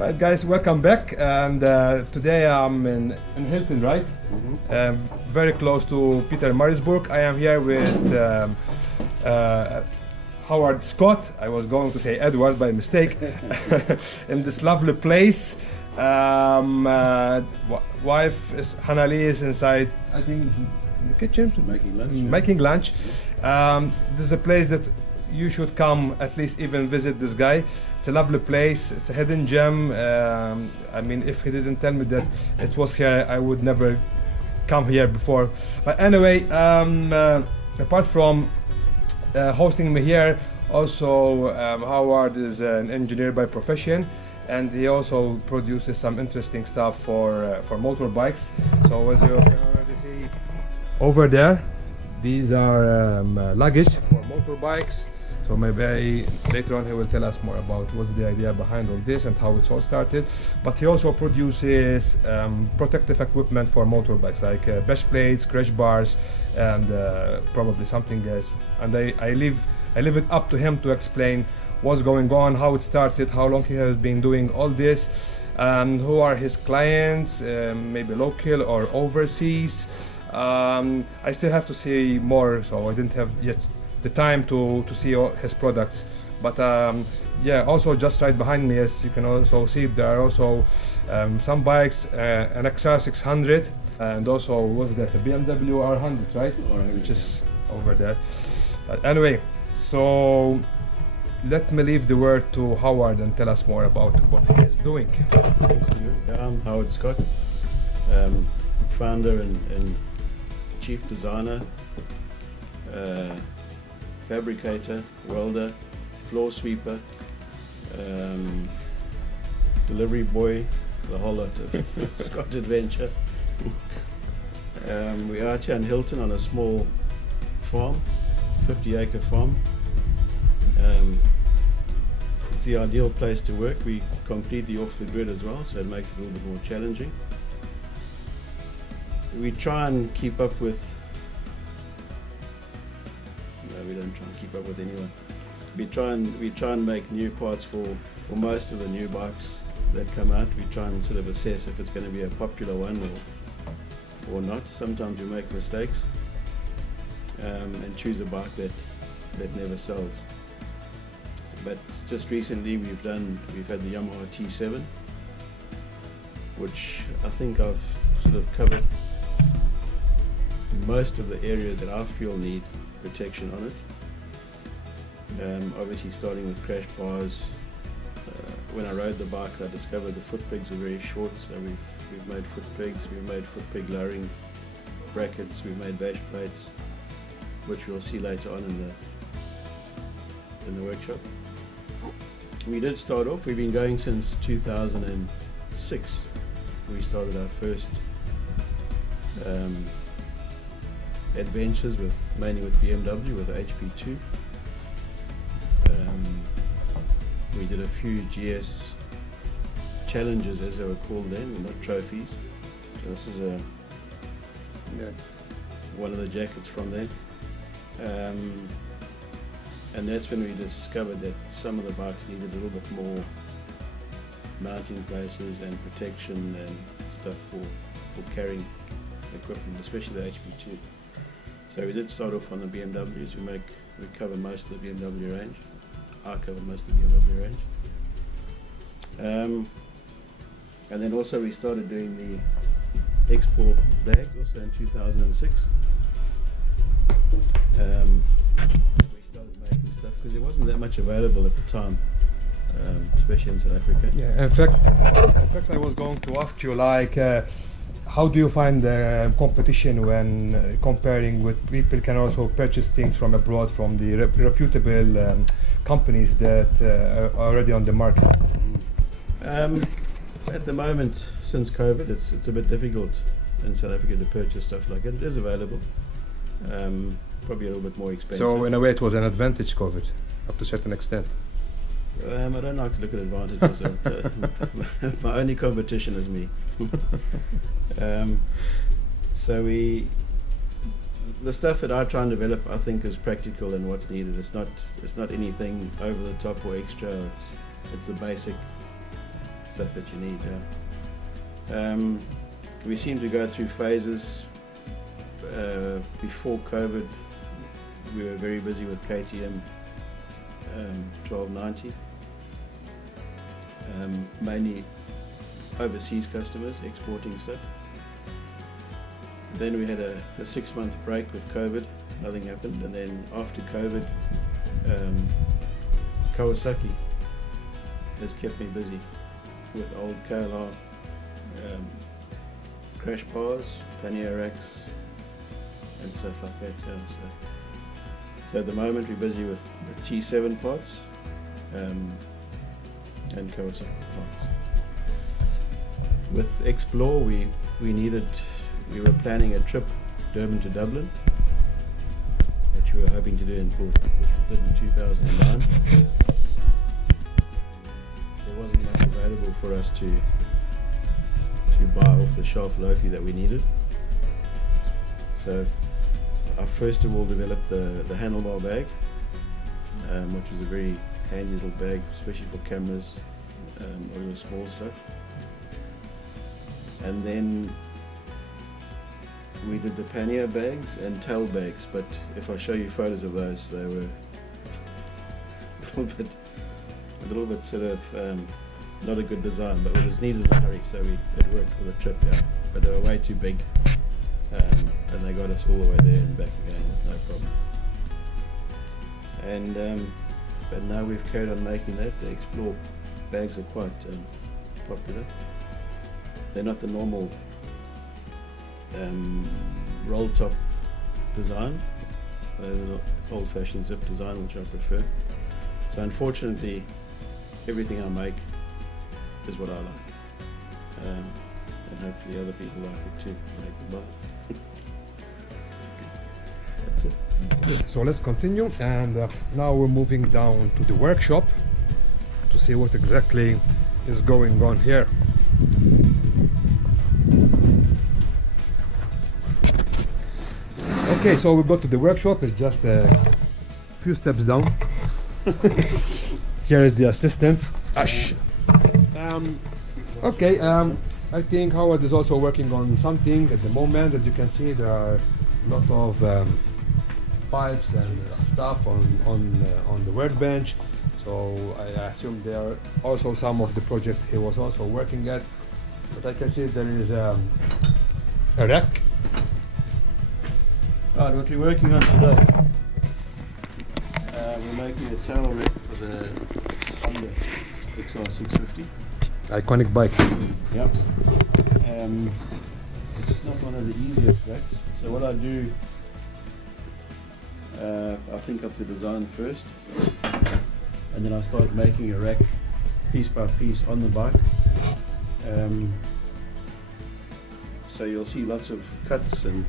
Right, guys, welcome back. And today I'm in Hilton, right? Mm-hmm. Very close to Pietermaritzburg. I am here with Howard Scott. I was going to say Edward by mistake. In this lovely place. Wife is Hanali is inside. I think it's in the kitchen Making lunch. making lunch. This is a place that you should come, at least even visit this guy. It's a lovely place. It's a hidden gem. I mean, if he didn't tell me that it was here, I would never come here before. But anyway, apart from hosting me here, also Howard is an engineer by profession, and he also produces some interesting stuff for motorbikes. So as you can already see over there, these are luggage for motorbikes. So maybe later on he will tell us more about what's the idea behind all this and how it's all started. But he also produces protective equipment for motorbikes, like bash plates, crash bars, and probably something else. And I leave it up to him to explain what's going on, how it started, how long he has been doing all this, and who are his clients, maybe local or overseas. I still have to see more, so I didn't have yet the time to see all his products. But yeah, also just right behind me, as you can also see, there are also some bikes, an XR600, and also what's that, a BMW R100, right? R100, Which is over there. But anyway, so let me leave the word to Howard and tell us more about what he is doing. Yeah, I'm Howard Scott, founder and chief designer, fabricator, welder, floor sweeper, delivery boy, the whole lot of Scott Adventure. We are out here in Hilton on a small farm, 50-acre farm. It's the ideal place to work. We completely off the grid as well, so it makes it a little bit more challenging. We try and keep up with we don't try and keep up with anyone. We try and make new parts for most of the new bikes that come out. We try and sort of assess if it's going to be a popular one or not. Sometimes we make mistakes and choose a bike that never sells. But just recently we've had the Yamaha T7, which I think I've sort of covered most of the areas that I feel need protection on it. Obviously starting with crash bars. When I rode the bike, I discovered the foot pegs were very short, so we've made foot pegs, we've made foot peg lowering brackets, we've made bash plates, which we'll see later on in the workshop. We did start off, we've been going since 2006. We started our first adventures mainly with BMW, with the HP2. We did a few GS challenges, as they were called then, not trophies. So this is one of the jackets from there. And that's when we discovered that some of the bikes needed a little bit more mounting places and protection and stuff for carrying equipment, especially the HP2. So we did start off on the BMWs. We cover most of the BMW range. I cover most of the BMW range. And then also we started doing the export bags also in 2006. We started making stuff because there wasn't that much available at the time, especially in South Africa. Yeah, in fact, I was going to ask you, like, how do you find the competition when comparing with people can also purchase things from abroad, from the reputable companies that are already on the market? At the moment, since COVID, it's a bit difficult in South Africa to purchase stuff like it. It is available, probably a little bit more expensive. So in a way it was an advantage, COVID, up to a certain extent. I don't like to look at advantages. My only competition is me. So the stuff that I try and develop, I think, is practical and what's needed. It's not anything over the top or extra. It's the basic stuff that you need. We seem to go through phases. Before COVID, we were very busy with KTM 1290, mainly overseas customers exporting stuff. Then we had a 6-month break with COVID, nothing happened, and then after COVID, Kawasaki has kept me busy with old KLR crash bars, pannier racks, and stuff like that. So at the moment we're busy with the T7 parts and Kawasaki parts. With Explore, we were planning a trip Durban to Dublin, which we were hoping to do which we did in 2009. There wasn't much available for us to buy off the shelf locally that we needed. So I first of all developed the handlebar bag, which is a very handy little bag, especially for cameras, all your small stuff. And then we did the pannier bags and tail bags, but if I show you photos of those, they were a little bit sort of not a good design, but it was needed in a hurry, so it worked for the trip, yeah. But they were way too big, and they got us all the way there and back again with no problem. And but now we've carried on making that. The Explore bags are quite popular. They're not the normal roll top design. They're the old-fashioned zip design, which I prefer. So unfortunately, everything I make is what I like, and hopefully other people like it too. Make them buy. That's it. So let's continue, and now we're moving down to the workshop to see what exactly is going on here. Okay, so we go to the workshop. It's just a few steps down. Here is the assistant, Ash. Okay, I think Howard is also working on something at the moment. As you can see, there are a lot of pipes and stuff on the workbench. So I assume there are also some of the project he was also working at. But I can see there is a rack. Right, what we're working on today, we're making a tail rack for the Honda XR650. Iconic bike. Yep. It's not one of the easiest racks. So what I do, I think up the design first, and then I start making a rack piece by piece on the bike. So you'll see lots of cuts and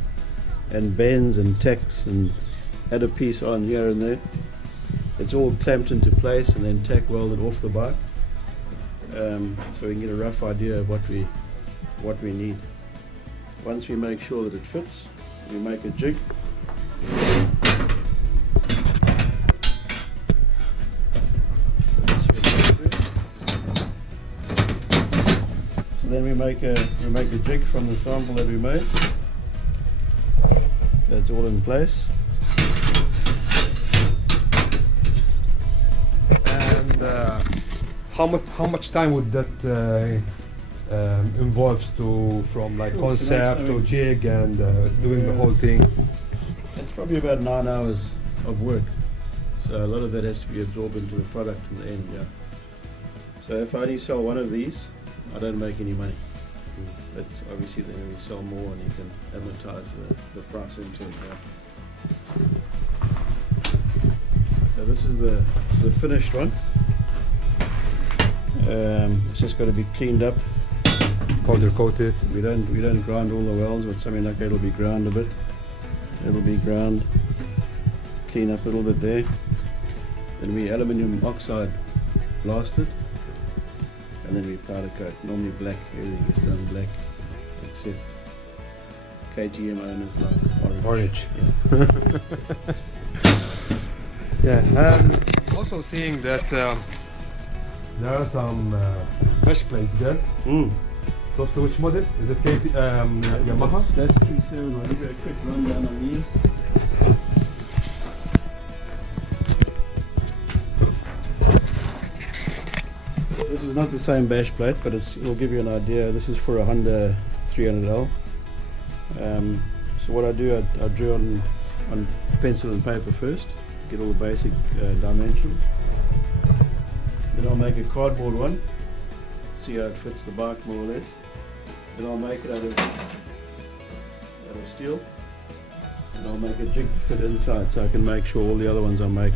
bends and tacks, and add a piece on here and there. It's all clamped into place and then tack welded off the bike, so we can get a rough idea of what we need. Once we make sure that it fits, we make a jig. So then we make a jig from the sample that we made. That's all in place. And how much time would that involves from like concept to jig and doing the whole thing? It's probably about 9 hours of work. So a lot of that has to be absorbed into the product in the end, yeah. So if I only sell one of these, I don't make any money. But obviously then we sell more and you can amortize the price into it. Yeah. So this is the finished one. It's just got to be cleaned up, Powder coated. We don't grind all the welds, but something like that will be ground a bit. It'll be ground, clean up a little bit there. Then we aluminium oxide blasted, and then we powder coat. Normally black, everything gets done black, except KTM owners like orange. Yeah. Also seeing that There are some mesh plates there. Close to which model? Is it Yamaha? That's T7. I'll give you a quick rundown on these. This is not the same bash plate, but it'll give you an idea. This is for a Honda 300L. So what I do, I drew on pencil and paper first, get all the basic dimensions. Then I'll make a cardboard one, see how it fits the bike more or less. Then I'll make it out of steel, and I'll make a jig to fit inside so I can make sure all the other ones I make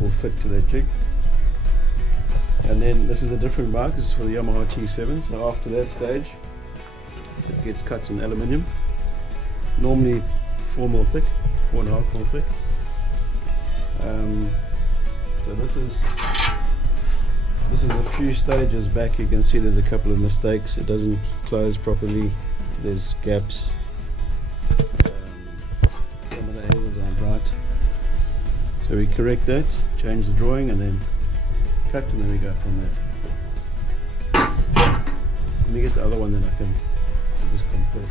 will fit to that jig. And then this is a different bike, this is for the Yamaha T7, so after that stage it gets cut in aluminium, normally 4 mil thick, 4.5 mil thick. So this is a few stages back. You can see there's a couple of mistakes, it doesn't close properly, there's gaps, some of the angles aren't right. So we correct that, change the drawing and then cut, and then we go from there. Let me get the other one, then I can just complete.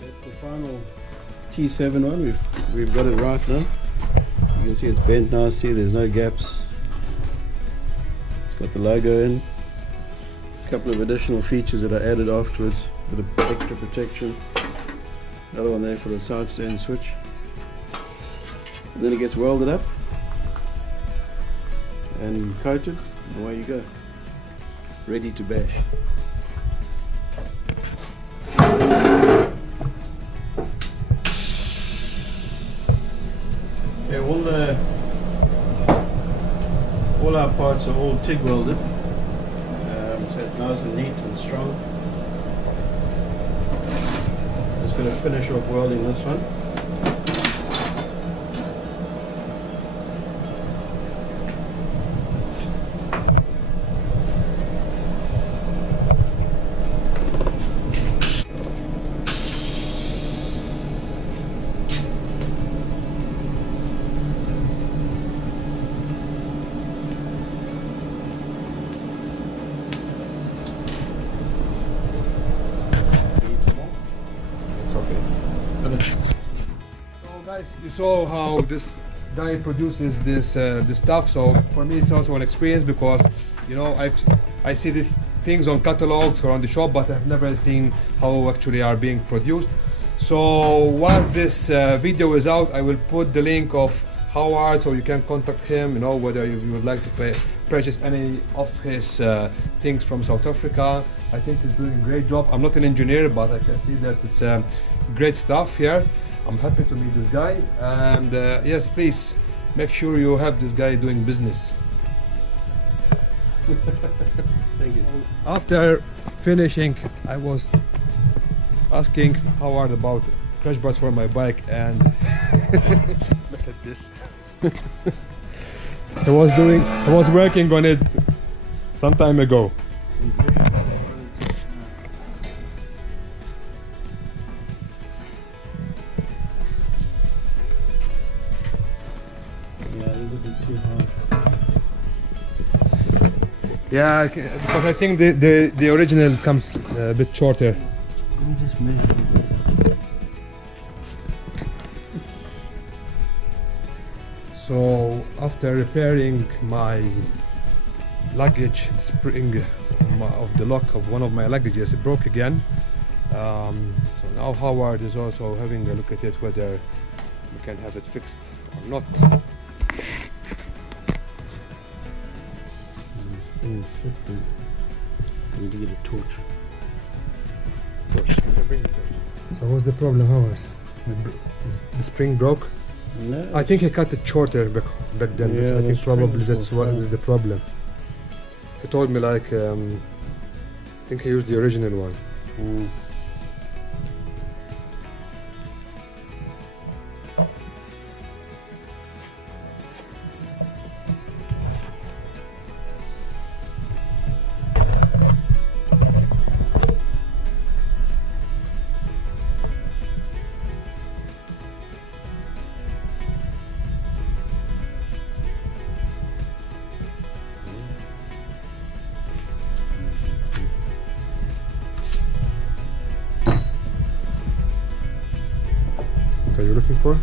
That's the final T7 one. We've got it right now. You can see it's bent nicely, there's no gaps. It's got the logo in. A couple of additional features that I added afterwards for the extra protection. Another one there for the side stand switch. And then it gets welded up and coated, and away you go. Ready to bash. Yeah, all our parts are all TIG welded, so it's nice and neat and strong. Just going to finish off welding this one. So guys, you saw how this guy produces this stuff. So for me, it's also an experience because I see these things on catalogs or on the shop, but I've never seen how actually are being produced. So once this video is out, I will put the link of Howard, so you can contact him. Whether you would like to purchase any of his things from South Africa. I think he's doing a great job. I'm not an engineer, but I can see that it's great stuff here. I'm happy to meet this guy, and yes, please make sure you have this guy doing business. Thank you. After finishing, I was asking Howard about crash bars for my bike, and look at this. I was working on it some time ago. Yeah, because I think the original comes a bit shorter. Just measure this. So after repairing my luggage, the spring of the lock of one of my luggages broke again. So now Howard is also having a look at it, whether we can have it fixed or not. I need to get a torch. So what's the problem, Howard? The spring broke? No. I think he cut it shorter back then. Yeah, I think probably that's what short. is the problem. He told me I think he used the original one. are you looking for?